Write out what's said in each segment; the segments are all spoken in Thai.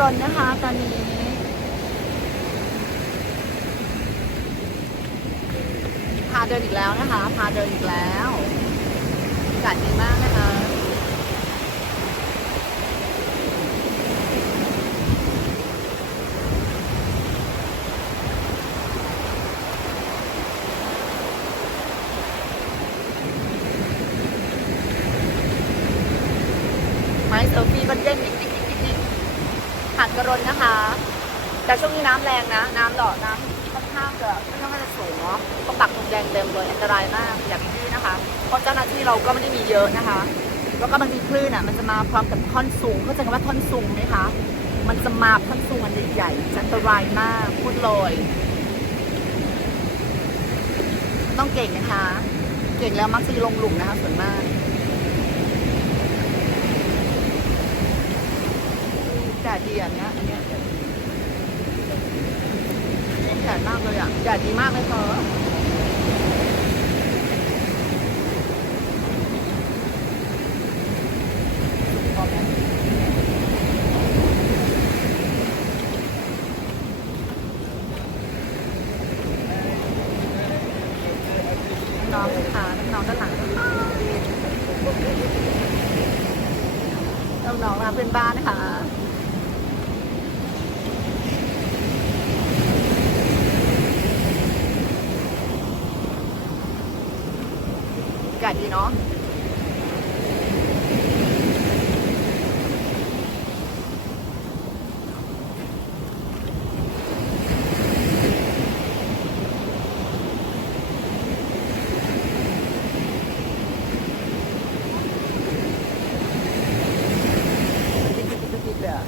รนนะคะ ตอนนี้ พาเดินอีกแล้วนะคะ พาเดินอีกแล้วอากาศดีมากนะคะ ไม้เซลฟี่ก็เด้งดิ๊กดิ๊กดิ๊กดิ๊กดิ๊กหาดกระรนนะคะ แต่ช่วงนี้น้ำแรงนะ น้ำหล่อน้ำค่อนข้างจะค่อนข้างจะสูงเนาะต้องปักธงแดงเต็มเลยอันตรายมากอย่างที่นะคะ เพราะเจ้าหน้าที่เราก็ไม่ได้มีเยอะนะคะ แล้วก็บางทีคลื่นอะมันจะมาพร้อมกับท่อนสูงเข้าใจคำว่าท่อนสูงไหมคะ มันจะมาท่อนสูงอันใหญ่ๆอันตรายมากพูดเลยต้องเก่งนะคะ เก่งแล้วมักจะลงหลุมนะคะส่วนมากแดดดีอันเนี้ยอันเนี้ย ดดดีแดดมากเลยอะแดดดีมากเลยเธอไหมน้องๆค่ะน้องๆด้านหลังน้องๆนะคะเพื่อนบ้านนะคะ อาศดีเนาะ ติดๆๆๆเลยอะ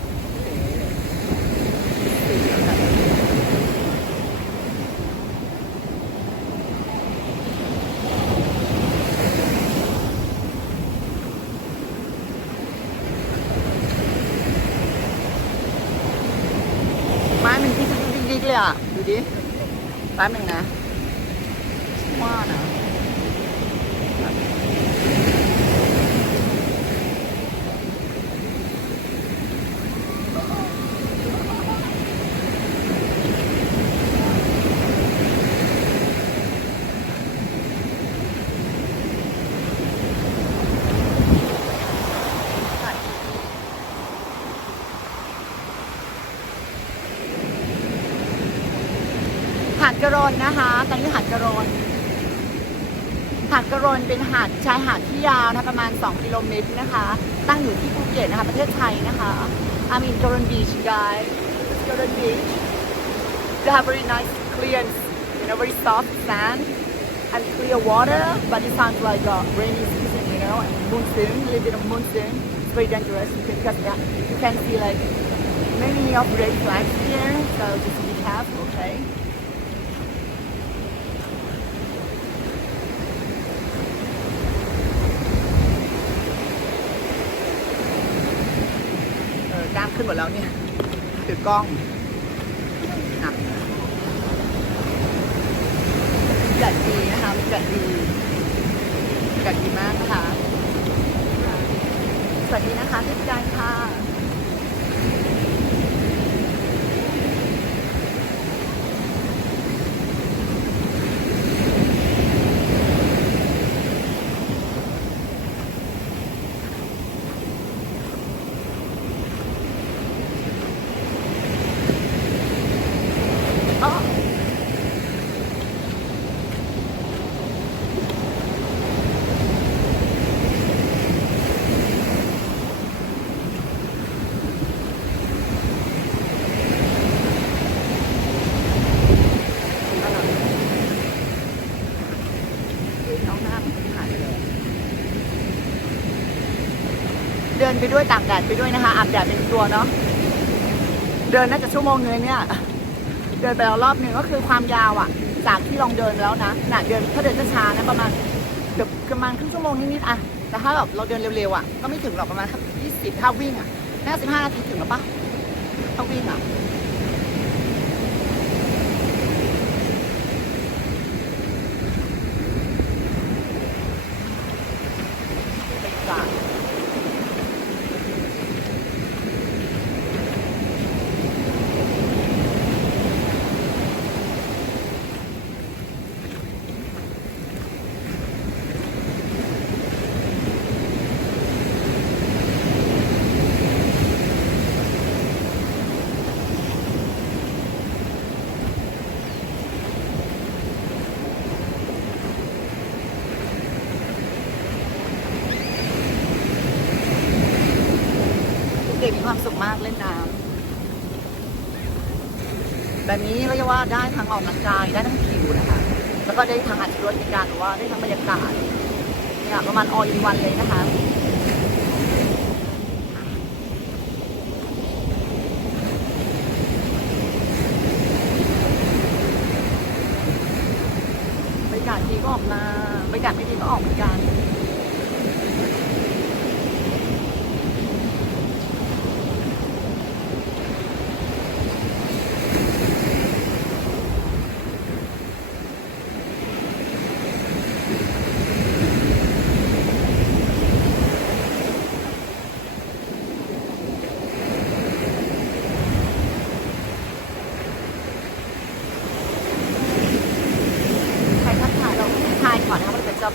ไม้มันดิ๊กๆๆๆ เลยอะ ดูดิแป๊บหนึ่งนะว่านะ รนนะคะตอนนี้หาดกระรนหาดกระรนเป็นหาดชายหาดที่ยาวนะประมาณ 2 กิโลเมตรนะคะ ตั้งอยู่ที่ภูเก็ตนะคะ ประเทศไทยนะคะ I'm in Garon Beach guys Garon Beach they have very nice clear you know very soft sand and clear water but it sounds like a rainy season you know and monsoon a little bit of monsoon it's very dangerous because yeah, you can see like many of red flags here so just be careful okay เออกล้าม ขึ้นหมดแล้วเนี่ยคือกล้องหนักจัดดีนะคะจัดดีจัดดีมากนะคะ สวัสดีนะคะทุกท่านค่ะ อ๋อน้องหน้ามันหายไปเลย เดินไปด้วยตากแดดไปด้วยนะคะอาบแดดเป็นตัวเนาะเดินน่าจะชั่วโมงนึงเนี่ยเดินไปแล้วรอบหนึ่งก็คือความยาวอะ จากที่ลองเดินแล้วนะขนาดเดินถ้าเดินช้าๆนะประมาณเกือบประมาณครึ่งชั่วโมงนิดๆอะแต่ถ้าแบบเราเดินเร็วๆอะก็ไม่ถึงหรอกประมาณยี่สิบถ้าวิ่งอะน่าสิบห้านาทีถึงหรือปะถ้าวิ่งอะ สุขมากเล่นน้ำแบบนี้เรียกว่าได้ทั้งออกกำลังกายได้ทั้งผิวนะคะ แล้วก็ได้ทั้งอัตรสในการหรือว่าได้ทั้งบรรยากาศเนี่ยประมาณ all in one เลยนะคะบรรยากาศดีก็ออกมาบรรยากาศไม่ดีก็ออกเหมือนกัน ใครทักทายเราก็ทักทาย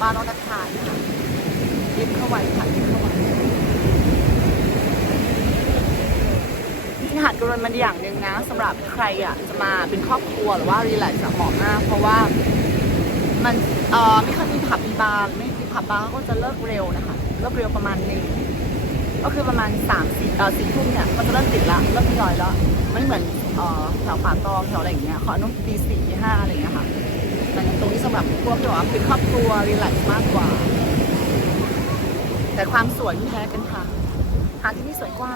ก่อนนะคะว่านเจ้าบ้านต้องทักทายนะคะยิ้มเข้าไว้ค่ะยิ้มเข้าไว้ที่หาดกระรนมันอย่างหนึ่งนะสำหรับใครอะจะมาเป็นครอบครัวหรือว่ารีแลกซ์อะเหมาะมาก เพราะว่ามันเอ่อไม่ค่อยมีผับมีบาร์ไม่มีผับบาร์ก็จะเลิกเร็วนะคะเลิกเร็วประมาณหนึงก็คือประมาณสามสี่เอ่อสี่ทุ่มเนี่ยก็จะเริ่มติดละเริ่มทยอยแล้วไม่เหมือนเอ่อแถวป่าตองแถวอะไรอย่างเงี้ยเขาอนุตีสี่ตีห้าอะไรอย่างเงี้ยค่ะ มันตรงนี้สำหรับพวกที่บอกว่าเป็นครอบครัวรีแลกซ์มากกว่า แต่ความสวยไม่แพ้กันค่ะหาดที่นี่สวยกว่า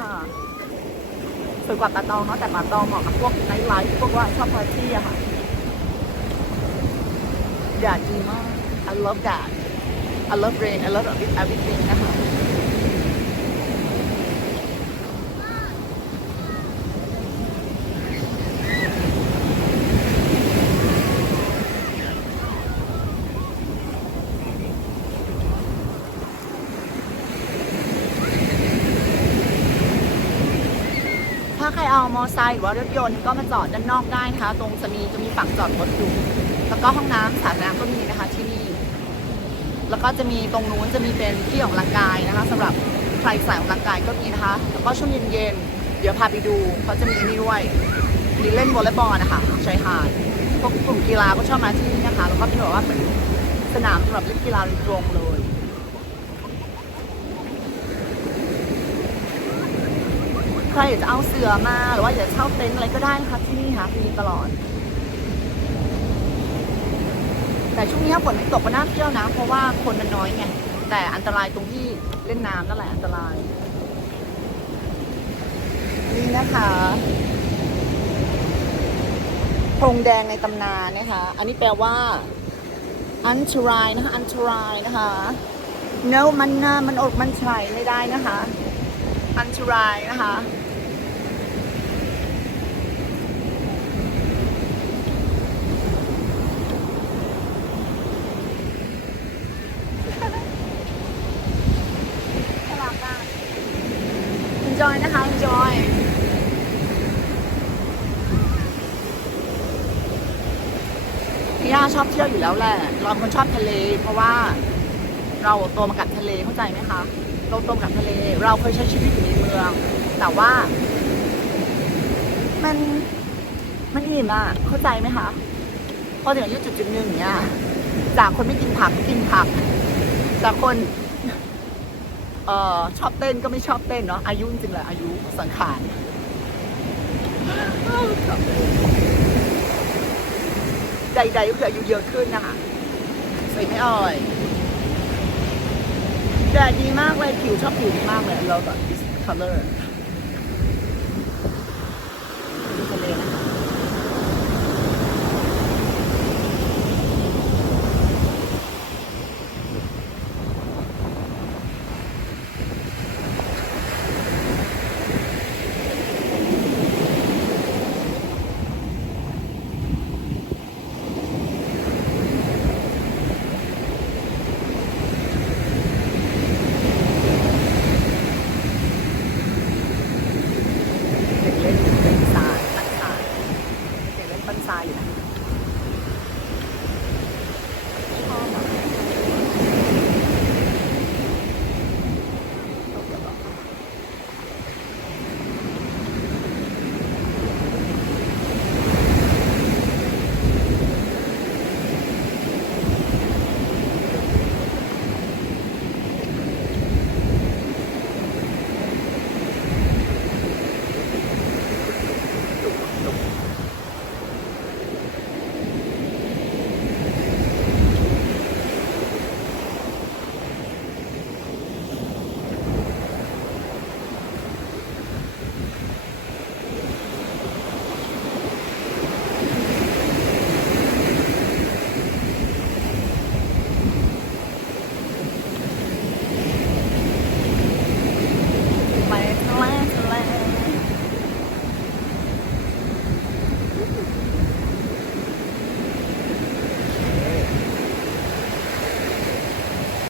สวยกว่าปาตองเนาะแต่ปาตองเหมาะกับพวกไนท์ไลฟ์พวกว่าชอบปาร์ตี้อะค่ะแดดดีมาก I love that I love rain I love everything นะคะ เอามอไซค์หรือว่ารถยนต์ก็มาจอดด้านนอกได้นะคะ ตรงจะมีจะมีฝั่งจอดรถอยู่แล้วก็ห้องน้ำสาธารณะก็มีนะคะที่นี่แล้วก็จะมีตรงนู้นจะมีเป็นที่ออกกำลังกายนะคะสำหรับใครสายออกกำลังกายก็มีนะคะ แล้วก็ช่วงเย็นๆเดี๋ยวพาไปดูเขาจะมีนี่ด้วยมีเล่นวอลเลย์บอลนะคะชายหาดพวกกลุ่มกีฬาก็ชอบมาที่นี่นะคะ แล้วก็เป็นแบบว่าเป็นสนามสำหรับเล่นกีฬาโดยตรงเลย ใค รอยากจะเอาเสือมา หรือว่าอยากจะเช่าเต็นท์อะไรก็ได้นะคะที่นี่ค่ะที่นี่ตลอด แต่ช่วงนี้ถ้าฝนไม่ตกก็น่าเที่ยวนะ เพราะว่าคนมันน้อยไงแต่อันตรายตรงที่เล่นน้ำนั่นแหละอันตราย นี่นะคะพงแดงในตำนานนะคะ อันนี้แปลว่า อันตรายนะคะ อันตรายนะคะ no มันมันอดมันชัยไม่ได้นะคะ อันตรายนะคะ น่ารักมาก enjoy นะคะ enjoy พี่ย่าชอบเที่ยวอยู่แล้วแหละ เราเป็นคนชอบทะเล เพราะว่าเราโตมากับทะเลเข้าใจไหมคะ เราโตมากับทะเล เราเคยใช้ชีวิตอยู่ในเมือง แต่ว่า มันมันอิ่มอะเข้าใจไหมคะ พอถึงอายุจุดจุดหนึ่งเนี่ย จากคนไม่กินผักกินผัก จากคน ออชอบเต้นก็ไม่ชอบเต้นเนาะอายุจริงๆแหละอายุสังขารใดๆก็คืออายุเยอะขึ้นนะคะสวยไม่อ่อยแดดดีมากเลยผิวชอบผิวดีมากเลยเราแบบ this color ทะเลนะคะ